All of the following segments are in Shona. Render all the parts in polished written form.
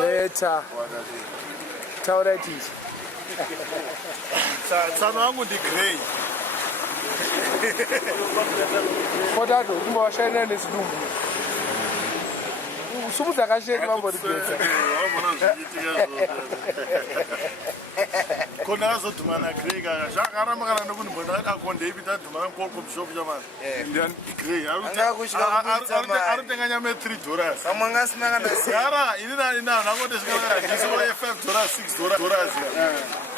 Better. Taura it is. Tsano wangu ndi grey. Potato, kumwashana nesidumbu. Usumuza kasheni mambo ndipesa. Kona azodhumana grey kaka. Zvakaramba kana nekuti mbona akonde ipita dhumana koko bishop jamani. Ndian grey. Aritenga nyama $3. Amanga simanga ndasi. Yara, ina nakote sikana ndiso $5, $6.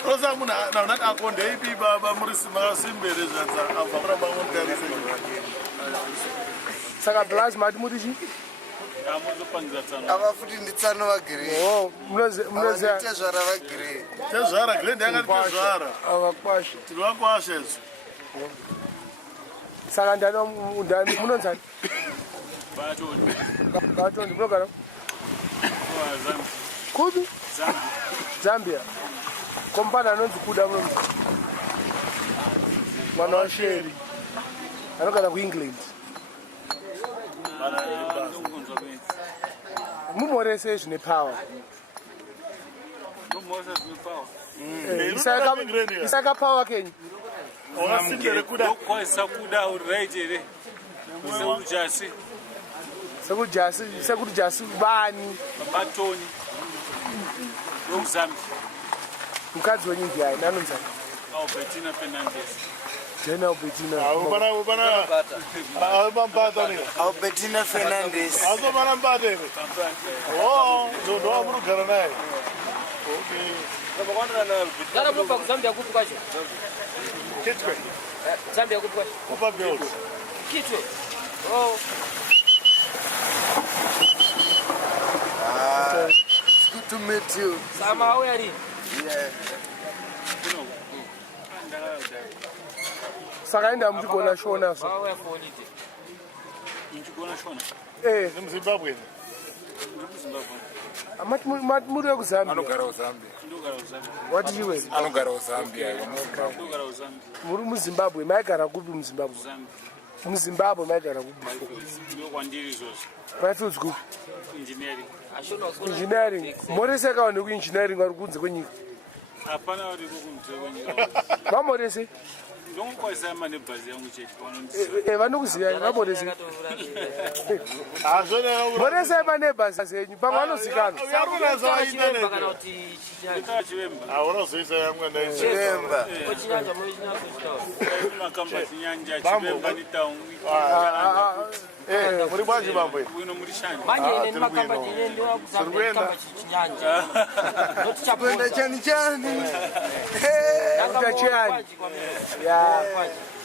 Rosa muna na not akonde ipi baba murisi magasimbere zvanza avamura bangongarise. Saka blast mati mutichi? Ava futi nditsano vagirei. Oh, munoziva. Tezvara vagirei. Tezvara, Glenda yakati tezvara. Avakwasha. Tiri vakwasha izvo. Saka ndani munonzani? Batondi, munogara? Kupi? Zambia. Kompana anonzi kuda munonzi. Mwana wa Sheri. Anogara kuEngland. Mumorese zvine power. Isaka power kenyu. Wakasimbere kuda. Kwasa kuda uraitire. Seujasi. Sekuti jasi bani. Batoni. Zambia. Mukadzi wenyu ndiani anonzani? Bettina Fernandez. Jena Bettina. Bettina Fernandez. Azobana mbate. Oh, ndo amurugara naye. Okay. Dara mlomba Zambia kupi kwacho? Kitwe. Zambia kupi kwacho? Kupa bills. Kitwe. Oh. It's good to meet you. Sama how are you? Yeah. Saka enda mchigona shona so. How are for holiday? Mchigona shona. Zimbabwe. Amati muri kuzambia. Anogara uZambia. Wati chiwe? Anogara uZambia. Muri muZimbabwe, maigara kupi muZimbabwe? Muzimbabwe maigara kupi? Ndio kwandiri izvozvo. Maifilds kupi? Engineering. Morese kaone kuengineering vari kunze kwenyika. Hapana vari kunze kwenyika. Vamorese? Ndongokwazisa manebhazi yangu chete vanondiziva. Vanokuziva vamorese. Morese manebhazi enyu pamwe vanozikanwa. Unozoisa yangu Chivemba. Makambati nyanja Chivemba nitaungu. muri bwaji bambwe. Uno muri shani. Manje ine makambati ine ndio kuzambia chinyanja. Not chapona. Kwenda chani. Kuta chani. Ya.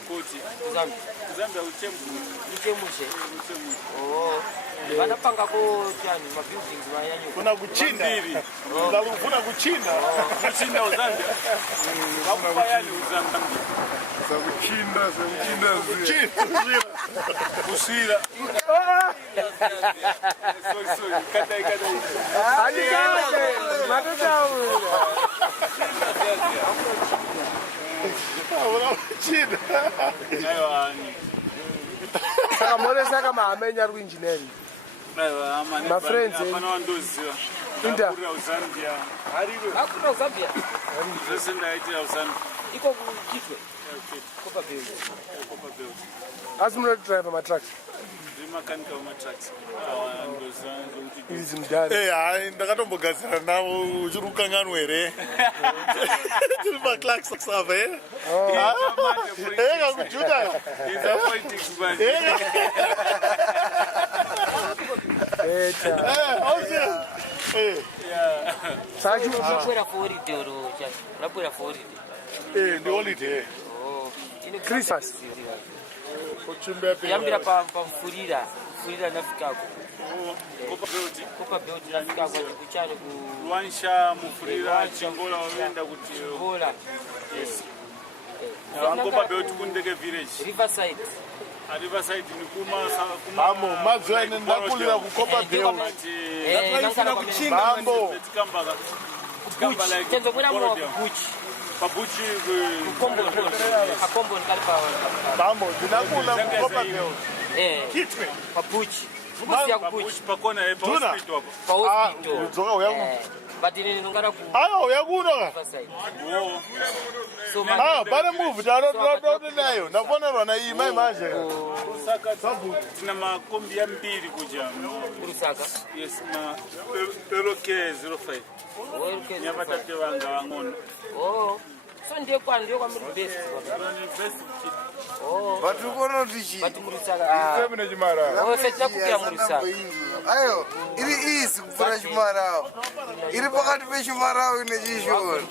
Kuti. Zambia Uchemushe. Oh. Vanapanga ko chani ma buildings vayanyo. Kuna kuchinda. Kuna kuchinda. Kuchinda uZambia. Vamupayani uZambia. Kuchinda. Kusira. Sorry. Kadai. Anikate. Matataura. Kuchinda. Aiwani. Saka morese kamahamenyu ari kuengineering. Aiwa My friends, hapana wandoziva. Inda. Kuri uZambia. Hariwe. Hakuna Zambia. Zvese ndaitira uZambia. Iko kukitwe. Kopa Belt. Asi munodrive matracks? Ndimakanika wematracks. Ndoziva Izi mudhari. Hai ndakatombogadzira navo uchiri kukanganwa here. Tiri maclarks ava here. Kakujuda. politics bani. Saka Rapura for holiday ro cha. Rapura for holiday. Ndi holiday. Oh. Christmas. Yambira pa mfurira nafikako. Kopa Belt nafikako kuchale ku Luansha mufurira chingola wenda kuti Hola. yes. Kopa Belt kundeke village. Riverside. Riverside ni kuma Mambo mazweni ndakulira kukopa Belt. Nakala kuchinga Mambo. Tikamba like Tenzo mwina mwa Buchi. Pabuchi Akombo nkalipa. Mambo ndinakula kukopa Belt. Kitwe. Pabuchi. Ukusiya kukuchi. pakona Duna. hospital Pa hospital. Udzoka uya But inini nongada ku Ayo uya kuno ka. side. wo So Pane move nayo. Nafonerwa na iyi mai manje. Lusaka tina makombi ya mbili kuja Lusaka. yes na LK 05 Okay. nyabatate vanga vangono Oh. So ndiye kwa muri best. Oh. Vatiri kuona kuti chii? But muri Lusaka. Semine chimara. Oh, fecha kukia muri Lusaka. Ayo, iri easy kupfuura Chimarau. Iri pakati peChimarau neChishona.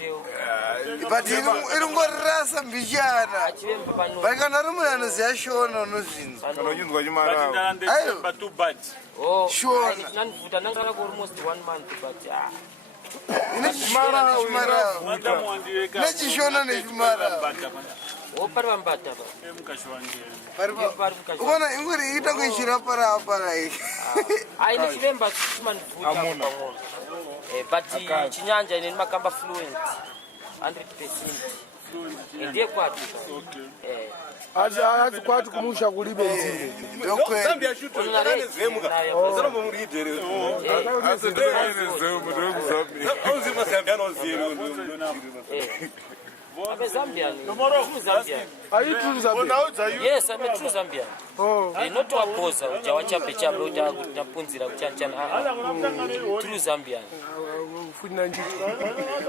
But iri ngorasa mbichana. Achivemba pano. Vaikana rumwe anoziva Shona unozvinza. Kanochinzwa chimara. Ayo. but too bad Oh. Shona. Nandivuta nangara ku almost 1 month but Ine Chimarau neChimarau. madamu wandiweka Nechishona neChimarau. Oh, pari vambata pa. emkashi wange Pari mukati. Ukaona ingori ita kuichira para iyi. Ai nechivemba chimandivuta pamwe. But chinyanja ine makamba fluent 100%. Ndiye kwati. okay Azi kwati kumusha kulibe nzinde. Ndokwenda. I'm a Zambian. True Zambian. Are you true Zambia? Yes, I'm a true Zambian. Oh. Not to oppose uchawachape chape utapunzira kuchanchana. True Zambian. Ufuna njiti.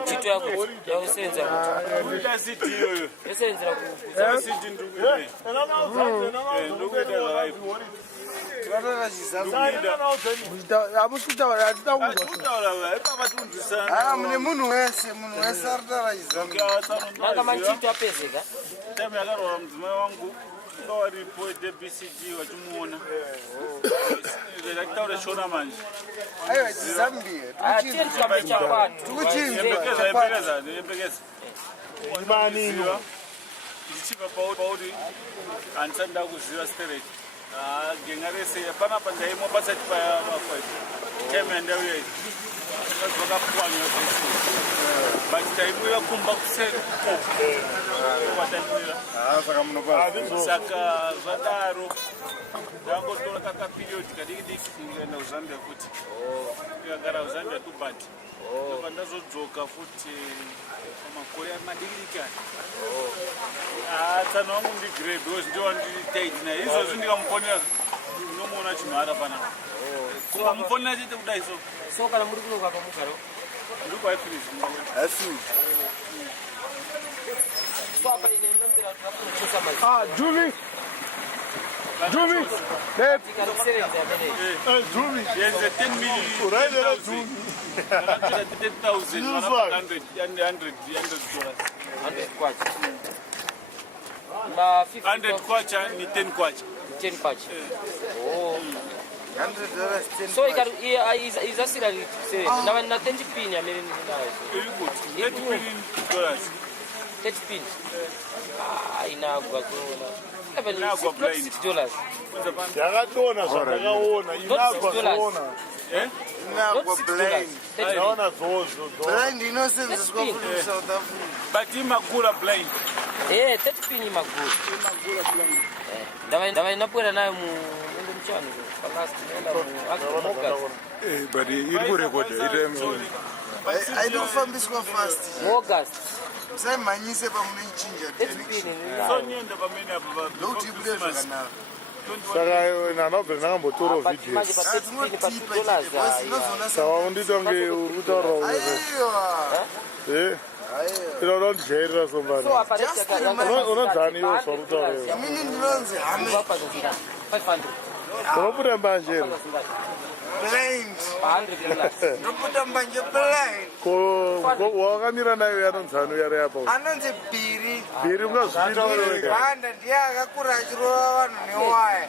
Chito yako yakusenza kuti. ndasiti iyoyo Yosenzera ku. ndasiti ndikuite ndikuita live Amusita atitauzwa. kutaura ipavatunzisana Mune munhu wese aritaura Chizambia. Nanga machito apezeka. time yakarwara mudzimai wangu waripo debcg wachimuona ndakitaura shona manje Aiwa Chizambia. Atiye chikambe chakwatu. yembekeza ziva ndichibva pauri handisanda kuziva sterek genga rese panapa ndaimwa pasati payavafaiti time yandauya vakapwanya vese but taimwira kumba kuseri kwatanimira saka zvadaro ndangotora kakaperiodi kadiki diki ndikaenda kuzambia futi ndikagara kuzambia tubhat ndobva ndazodzoka futi makore ari madiki tsana wangu ndigrade wose ndiwanditaiti naye izvozvi ndikamufonera ndinomuona chimhara panapa ukamufonera chete kudai so So kana muri kuno kwaka mugaro. ndikwaifirizi So apa ine nambira tukakunochesa mazi. Jumi. Jumi. Babe. Tikakuserenza amene. yenze 10 million Uraidera Jumi. 10,000 $100 kwacha. Ma 100 kwacha ni 10 kwacha 10 kwacha. Oh. $100 So izasira kuserenza. Ndava na 10 pin amene ndinayo. iri kuti $10 million 30 pin. Inagwa kuona. Inagwa blind. $6. Yakatona zvandakaona. Inagwa zoona. Inagwa blind. Ndaona zozo. Blind inosenzeswa kuti South Africa. but imagura blind 30 pin maguru. Ndava inapwera nayo mu mchano. Pangasi tunaenda mu August. But iri kurekoda. Ainofambiswa fast. August. Musaimhanyise pamunoichinja 30 pin so nienda pamene apa ndokuti ibude zvakanaka. Saka nanobve ndakambotora But manje video. pa 30 pin pa $2. Inozoona Saka undita kunge uri kutaura aiwa. inoda kundijairira sombari. So apa Unonzani iwo zvauri kutaura? Inini ndinonzi hame 500. Unobuda mbanje. blind. $100. Ndobuda mbanje blind. Wakamira nayo yanonzani uyari apa? Anonzi Bhiri. Bhiri ungazvipinda wega. Bhanda ndiye akakura achirova vanhu newaya.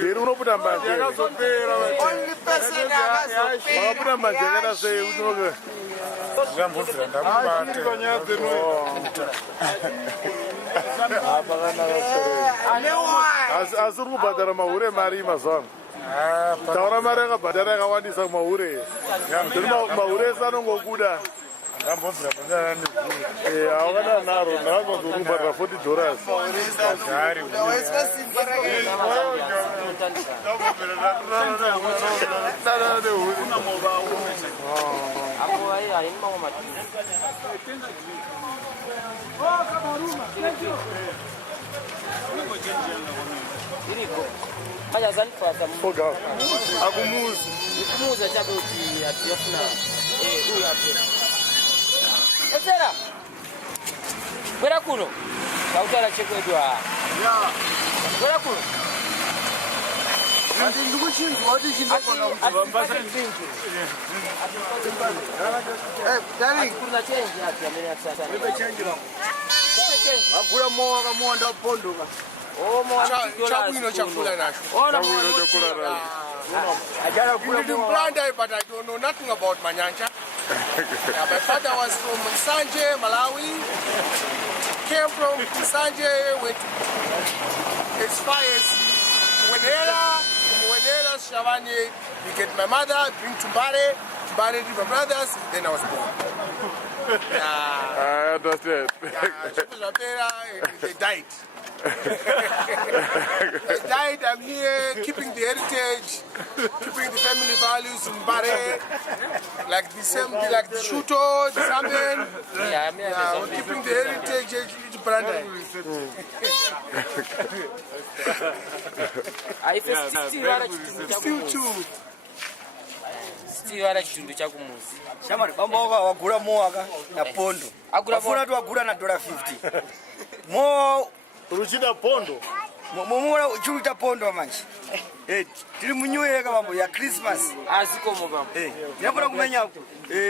Bhiri unobuda mbanje. Only person akazopera. Wakabuda mbanje yakaita sei unoke? Newaya. Asi uri kubhadhara mahure mari mazuva ano? Taura mari yakabhadhara yakawandisa mahure. Mahure ese anongobuda. Hawana naro, nako ndurumba $40. Gari. Waweza simba rake. Hapo hai haina mambo matatu. Haya zanifata Foga. Akumuzi. ikumuza chabe uti atiyafuna huyu hapo. Etera. Kwera kuno. Kautara chekwedu ah. Ya. Kwera kuno. Ati ndikuchinzwa wati chindokona Atibambasa ndingi. Darling, Kuna change hapa amenya sasa. bebe change la. Change. Akula mowa kama ndo pondoka. Oh mwana Chabwino chakula nacho. Ona Chakula chakula nacho. Ajala We kula did in mowa. Blanda, but I don't know nothing about Manyanja. Yeah, my father was from Sanje, Malawi. Came from Sanje, went as far as Wenera. From Wenera, Shavani, we get my mother, bring to Mbare. Mbare did my brothers, then I was born. Yeah, I understand. they died. They died. I'm here keeping the heritage, keeping the family values in Mbare, like the same, like the Shuto, the Samben. Yeah, Yeah, keeping the heritage in Branda. I still wala chitundu cha Still kumuzi. too. Still wala chitundu cha kumuzi. Shamari bamba wagula mowa ka na pondo. Agula Afuna tu agula na $50. Mo Ruchida pondo. mumura uchita pondo manje. Tiri munyuye mambo ya Christmas. Aziko mugamba. Yakora kumenya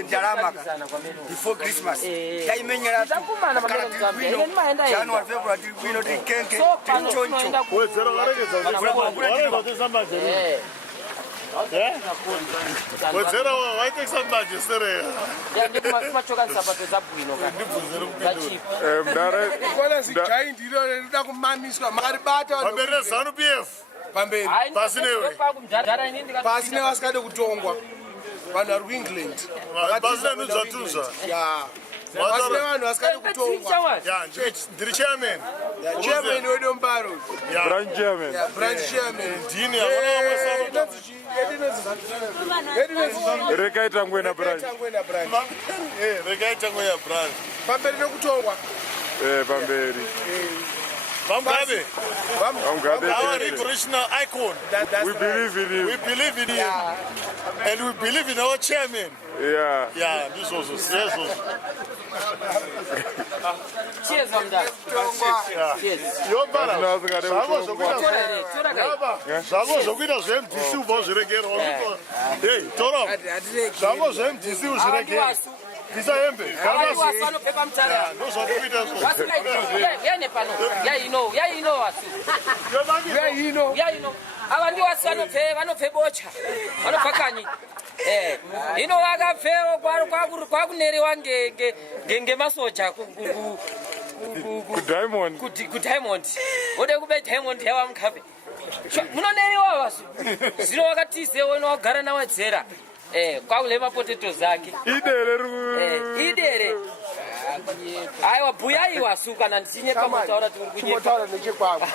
ndarama ka. Sana kwa meno. Before Christmas. Taimenyera tu. Takumana magana Zambia. Ile maenda hiyo. January, February, tiri kwino tiri kenke. So pano Tiri tunaenda choncho. ku. Wezera waregeza. Waregeza sambanje. Wezera waiteka sambanje sere. Ya ndipo machoka sabato za bwino ka. Za cheap. Mdare. Kona sijai ndilo nda kumamiswa maribata Pambere zanu PF. pamberi. Pasi newe. Kumdara inini ndika. Pasi ne wasikade kutongwa. Vanhu vari kuEngland. Pasi nenudzatuza. Yeah. Pasi ne vanhu vasikade kutongwa. Ya, ndiri chairman. Chairman weDombaro. Branch chairman. Yeah, branch chairman. Dini yakona masaba. Rekaita ngwena branch. Rekaita ngwena branch. Pamberi nekutongwa. Pamberi. Bamgabe. Bamgabe. Our recreational icon. We believe in him. We believe in him. And we believe in our chairman. Yeah. Yeah, this was yes. Cheers mdara. Cheers. Yo bana. Zako Chora Zako zokuita zvemDC ubozviregera. Hey, Toro. Zako zvemDC uzviregera. Disa hembe. Hayi wasano pepa mtara. Ndozvakuita so. Yane pano. Yeah you know wasu. Yeah you know. Ava ndi wasano pe vanopfe bocha. Vanopfa kanyi. Ino vakapfewo kwakunerewa ngenge masoja ku Diamond. Ku Diamond. Ode kube Diamond yawa mkhape. Munoneriwa vasu. Zino wakatizewo inogara nawadzera. Kwakule mapotato zake. Idere. Aiwa buyai wasuka na ndisinye pamutaura turi kunyepa. Taura nechikwako.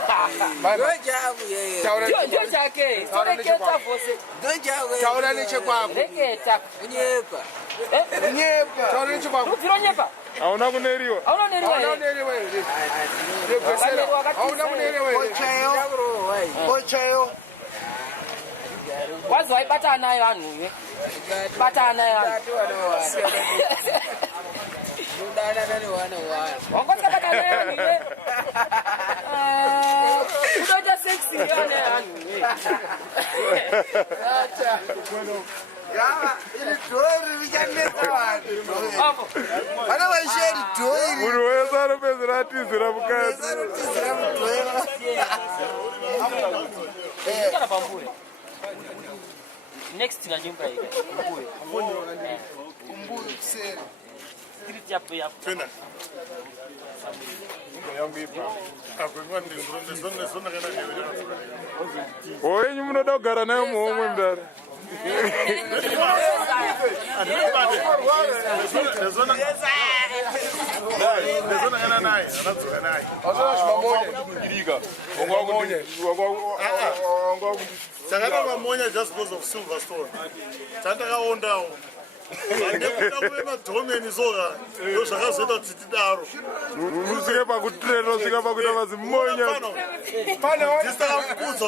Ndio chake. Toreketa vose. Taura nechikwako. Reketa. Kunyepa. Nyepa. Taura nechikwako. Ndiro nyepa. Hauna kuneriwa. Aunoneriwa. Aunoneriwa. Hauna kuneriwa. Kochayo. Wazi waibata nayo vanhu we. Bata nayo vanhu. Wangoza bata nayo vanhu we. Udoja sexy nayo vanhu we. Ya, ili dori vichanesa watu. Hapo. Bana waisheri dori. Munhu wese anopedzera atizira mukati. Tizira mudwera. Kana pambure. Next na nyumba hii. Kumburu kuseri. Street yapo yapo. Pena. Oyenyu munoda kugara nayo muhomwe mdara. naye anadzoka naye takada mamonya just because of Silverstone tandakaondawo nekuda kuve madhomeni soka ndo zvakazoita kuti tidaro usvike pakutrena usvika pakuita mazimonya ndisakamukudza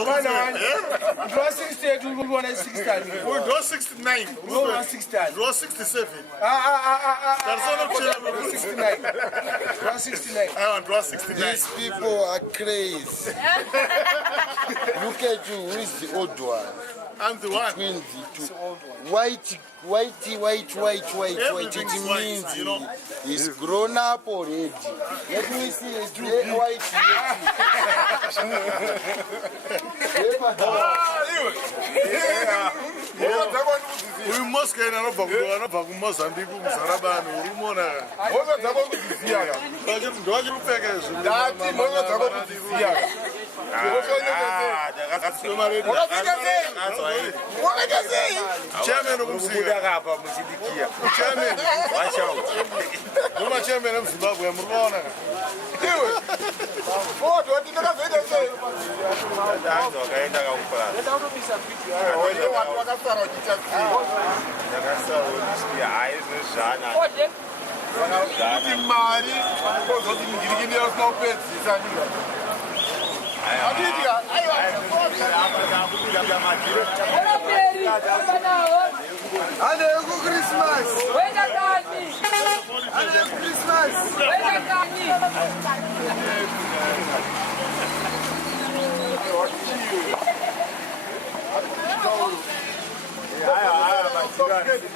Draw 68 will go on 69. ndo 69 Draw 69. ndo 67 Draw 69. Draw 69. aiwa ndo 69 These people are crazy. Look at you, who is the old one? I'm the one. Between the two. White. It means you know. he's grown up already. Let me see his white. uyu moskani anobva kumozambique muzarabani urimona ndovachirupfeka chairman chairman emuzimbabwe murikuona kuti mari kozoti ngirikini yasina kupedzisa nyika Ade ku Christmas. Wenda kani. Ade ku Christmas. Wenda kani.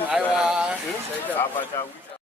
Aiwa.